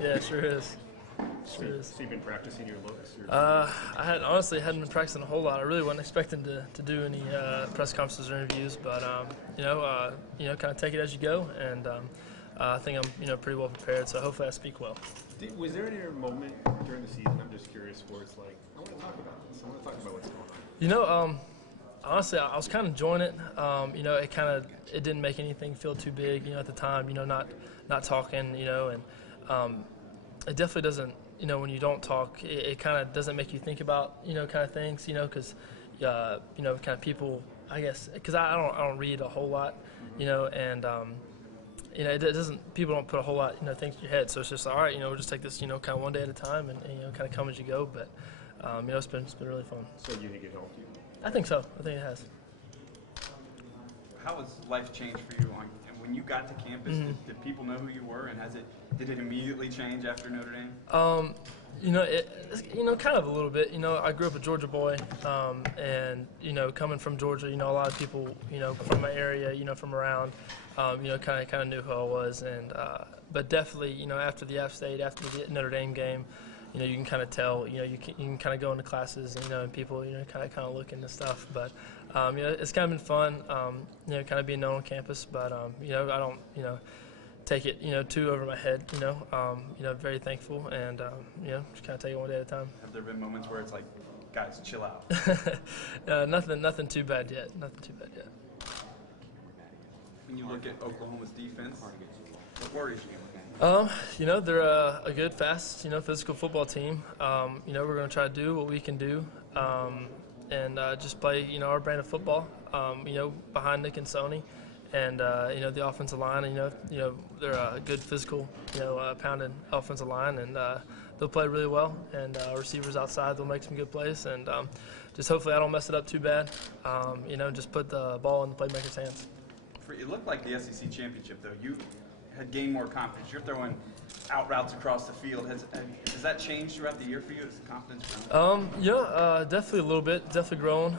Yeah, it sure is. So you've been practicing your looks? I honestly hadn't been practicing a whole lot. I really wasn't expecting to do any press conferences or interviews, but kind of take it as you go, and I think I'm pretty well prepared. So hopefully I speak well. Was there any moment during the season, I'm just curious, where it's like, I want to talk about this. I want to talk about what's going on? Honestly, I was kind of enjoying it. It didn't make anything feel too big, at the time. Not talking, and it definitely doesn't. When you don't talk, it kind of doesn't make you think about, kind of things, because, kind of people, I guess, because I don't read a whole lot, and, it doesn't, people don't put a whole lot, things in your head. So it's just, all right, we'll just take this, kind of one day at a time and kind of come as you go. But, it's been really fun. So you think it helped you? I think so. I think it has. How has life changed for you when you got to campus? Mm-hmm. Did people know who you were, and did it immediately change after Notre Dame? Kind of a little bit. I grew up a Georgia boy, and coming from Georgia, a lot of people, from my area, from around, kind of knew who I was, and but definitely, after the App State, after the Notre Dame game, you can kind of tell, you can kind of go into classes, and people, kind of look into stuff. But, it's kind of been fun, kind of being known on campus. But, I don't, take it, too over my head. Very thankful, and just kind of take it one day at a time. Have there been moments where it's like, guys, chill out? Nothing too bad yet. Nothing too bad yet. When you look at Oklahoma's defense, what worries you? They're a good, fast, physical football team. We're going to try to do what we can do, and just play, our brand of football. Behind Nick and Sony, and the offensive line. They're a good physical, pounded offensive line, and they'll play really well. And receivers outside, they'll make some good plays, and just hopefully I don't mess it up too bad. Just put the ball in the playmaker's hands. It looked like the SEC championship, though. You had gained more confidence. You're throwing out routes across the field. Has that changed throughout the year for you? Has the confidence grown? Definitely a little bit. Definitely grown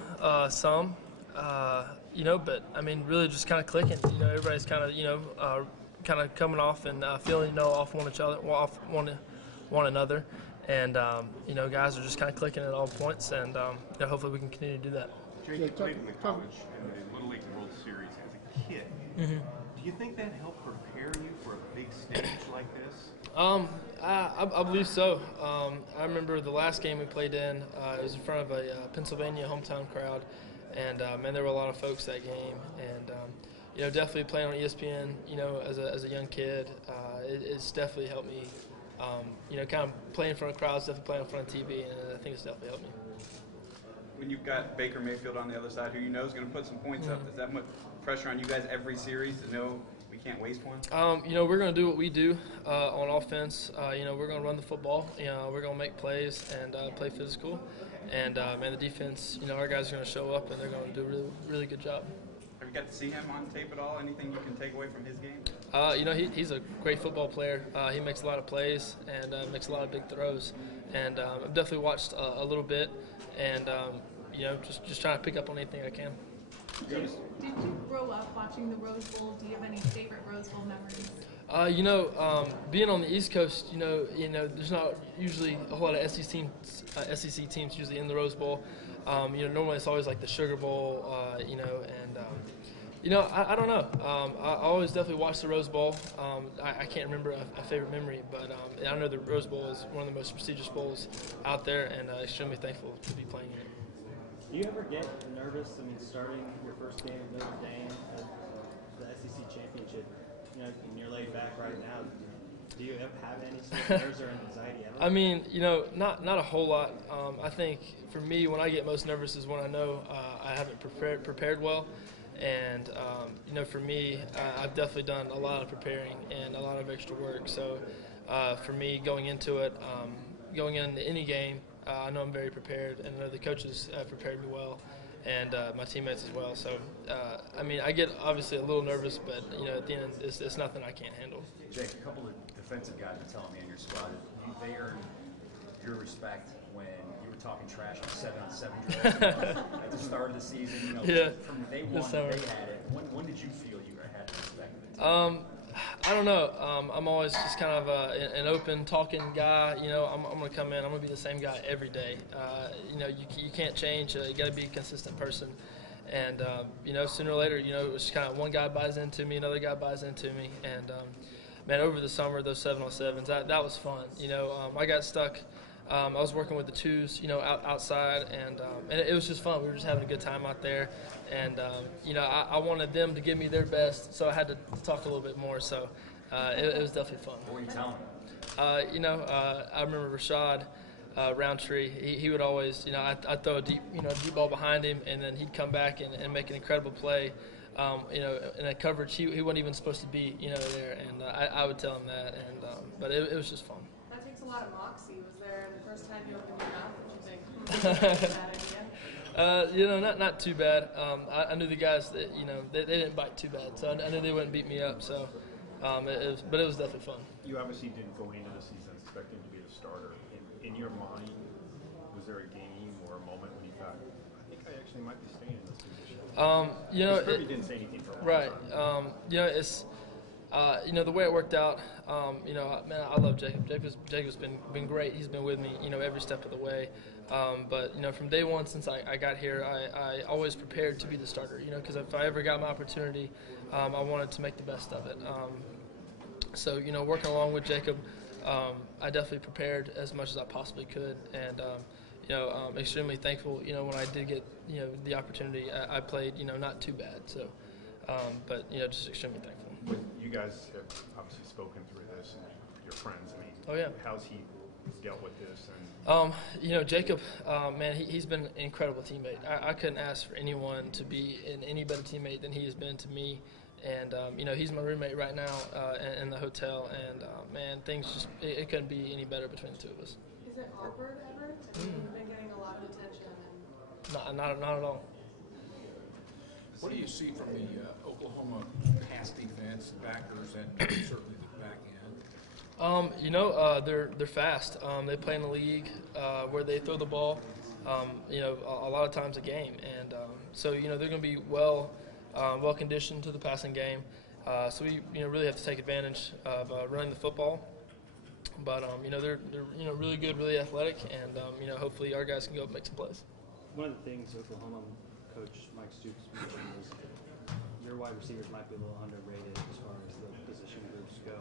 some. But I mean, really just kind of clicking. Everybody's kind of coming off and feeling off one another, and guys are just kind of clicking at all points, and hopefully we can continue to do that. Jake, you played in the college and the Little League World Series as a kid. Mm-hmm. Do you think that helped prepare you for a big stage like this? I believe so. I remember the last game we played in, it was in front of a Pennsylvania hometown crowd, and there were a lot of folks that game, and definitely playing on ESPN, as a young kid, it's definitely helped me, kind of playing in front of crowds, definitely playing in front of TV, and I think it's definitely helped me. When you've got Baker Mayfield on the other side, who is going to put some points up, is that much pressure on you guys every series to know we can't waste one? We're going to do what we do on offense. We're going to run the football. We're going to make plays and play physical. And the defense, our guys are going to show up and they're going to do a really, really good job. Have you got to see him on tape at all? Anything you can take away from his game? He's a great football player. He makes a lot of plays and makes a lot of big throws. And I've definitely watched a little bit, and just trying to pick up on anything I can. Did you grow up watching the Rose Bowl? Do you have any favorite Rose Bowl memories? Being on the East Coast, there's not usually a whole lot of SEC teams usually in the Rose Bowl. Normally it's always like the Sugar Bowl, I don't know. I always definitely watch the Rose Bowl. I can't remember a favorite memory, but I know the Rose Bowl is one of the most prestigious bowls out there, and extremely thankful to be playing in it. Do you ever get nervous? Starting your first game at Notre Dame at the SEC championship, and you're laid back right now. Do you ever have any sort of nerves or anxiety ever? I mean, not a whole lot. I think for me, when I get most nervous is when I know I haven't prepared well. And, for me, I've definitely done a lot of preparing and a lot of extra work. So for me, going into any game, I know I'm very prepared, and I know the coaches prepared me well, and my teammates as well. So, I get obviously a little nervous, but, at the end, it's nothing I can't handle. Jake, a couple of defensive guys are telling me in your squad, they earned your respect when you were talking trash on 7-on-7 drills at the start of the season. Yeah. From day one, they had it. When did you feel you had to respect it? I don't know. I'm always just kind of an open, talking guy. You know, I'm going to come in. I'm going to be the same guy every day. You know, you can't change. You got to be a consistent person. And, you know, sooner or later, you know, it was kind of one guy buys into me, another guy buys into me. And, man, over the summer, those 7-on-7s, that was fun. You know, I got stuck. I was working with the twos, you know, outside, and it was just fun. We were just having a good time out there. And, you know, I wanted them to give me their best, so I had to talk a little bit more. So it was definitely fun. What were you telling them? You know, I remember Rashad Roundtree. He would always, you know, I'd throw a deep ball behind him, and then he'd come back and make an incredible play. You know, in a coverage he wasn't even supposed to be, you know, there. And I would tell him that. And but it was just fun. That takes a lot of moxie. Was there the first time you opened your mouth? Did you think, that's a bad idea? You know, not too bad. I knew the guys that, you know, they didn't bite too bad, so I knew they wouldn't beat me up. So, but it was definitely fun. You obviously didn't go into the season expecting to be the starter. In your mind, was there a game or a moment when you thought, I think I actually might be staying in this position? You know, Kirby didn't say anything for a long right. time. You know, it's you know, the way it worked out. You know, man, I love Jacob. Jacob's been great. He's been with me, you know, every step of the way. But you know, from day one since I got here, I always prepared to be the starter. You know, because if I ever got my opportunity, I wanted to make the best of it. So you know, working along with Jacob, I definitely prepared as much as I possibly could, and you know, extremely thankful. You know, when I did get, you know, the opportunity, I played, you know, not too bad. So, but you know, just extremely thankful. You guys have obviously spoken through this, and you're friends. I mean, Oh, yeah. how's he dealt with this? And You know, Jacob, man, he's been an incredible teammate. I couldn't ask for anyone to be any better teammate than he has been to me. And, you know, he's my roommate right now in the hotel. And, man, things just, it couldn't be any better between the two of us. Is it awkward ever? Have you been getting a lot of attention? And Not at all. What do you see from the Oklahoma pass defense, backers, and certainly the back end? You know, they're fast. They play in a league where they throw the ball, you know, a lot of times a game, and so you know they're going to be well conditioned to the passing game. So we really have to take advantage of running the football. But you know they're really good, really athletic, and you know hopefully our guys can go up and make some plays. One of the things Oklahoma coach Mike Stoops mentioned was your wide receivers might be a little underrated as far as the position groups go.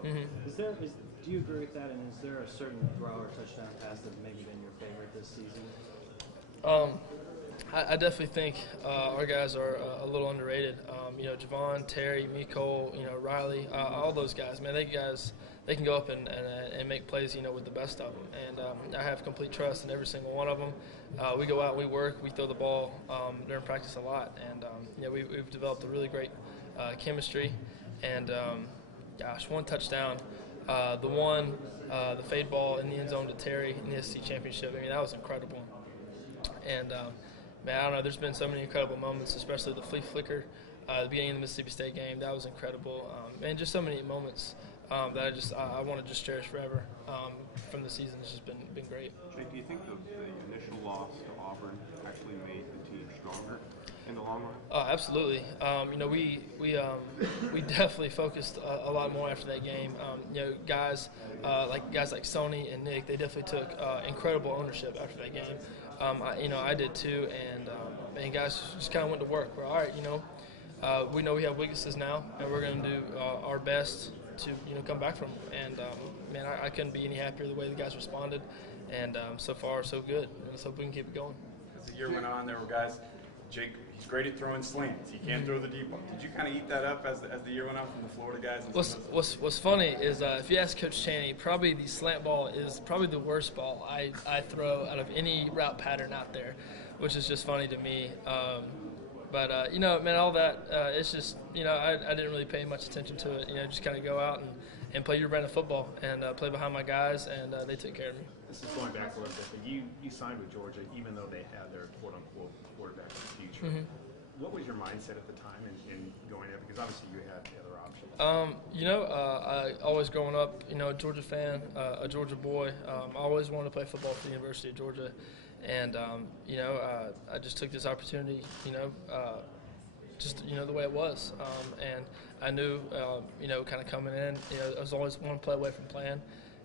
Do you agree with that? And is there a certain throw or touchdown pass that maybe been your favorite this season? I definitely think our guys are a little underrated. You know, Javon, Terry, Mecole, you know, Riley, all those guys, man, they can go up and make plays, you know, with the best of them. And I have complete trust in every single one of them. We go out, we work, we throw the ball during practice a lot. And, you know, we've developed a really great chemistry. And, gosh, one touchdown. The fade ball in the end zone to Terry in the SEC championship, I mean, that was incredible. And, man, I don't know, there's been so many incredible moments, especially the flea flicker at the beginning of the Mississippi State game. That was incredible. And just so many moments that I want to just cherish forever from the season. It's just been great. Jake, do you think the initial loss to Auburn actually made the team stronger in the long run? Absolutely. You know, we definitely focused a lot more after that game. You know, guys like Sony and Nick, they definitely took incredible ownership after that game. I did too, and guys just kind of went to work. We're all right. You know, we know we have weaknesses now, and we're going to do our best to come back from them. And man, I couldn't be any happier the way the guys responded. And so far, so good. Let's hope we can keep it going. As the year went on, there were guys. Jake, he's great at throwing slants. He can't throw the deep one. Did you kind of eat that up as the year went on from the Florida guys? What's funny is if you ask Coach Chaney, probably the slant ball is probably the worst ball I throw out of any route pattern out there, which is just funny to me. But you know, man, all that it's just I didn't really pay much attention to it. You know, just kind of go out and play your brand of football and play behind my guys, and they took care of me. This is going back a little bit, but you signed with Georgia even though they had their quote-unquote quarterback of the future. What was your mindset at the time in going there? Because obviously you had the other options. I always growing up, a Georgia fan, a Georgia boy. I always wanted to play football for the University of Georgia. And, I just took this opportunity, just the way it was. And I knew kind of coming in, I was always one play away from playing.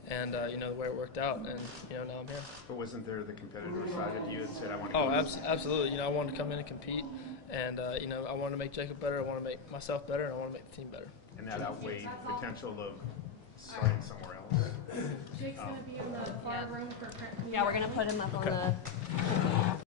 And the way it worked out, and now I'm here. But wasn't there the competitor side of you that said, "I want to"? Oh, absolutely. I wanted to come in and compete, and I wanted to make Jacob better. I want to make myself better, and I want to make the team better. And that outweighed the potential of starting somewhere else. Jake's going to be in the far room for. Yeah, we're going to put him up on the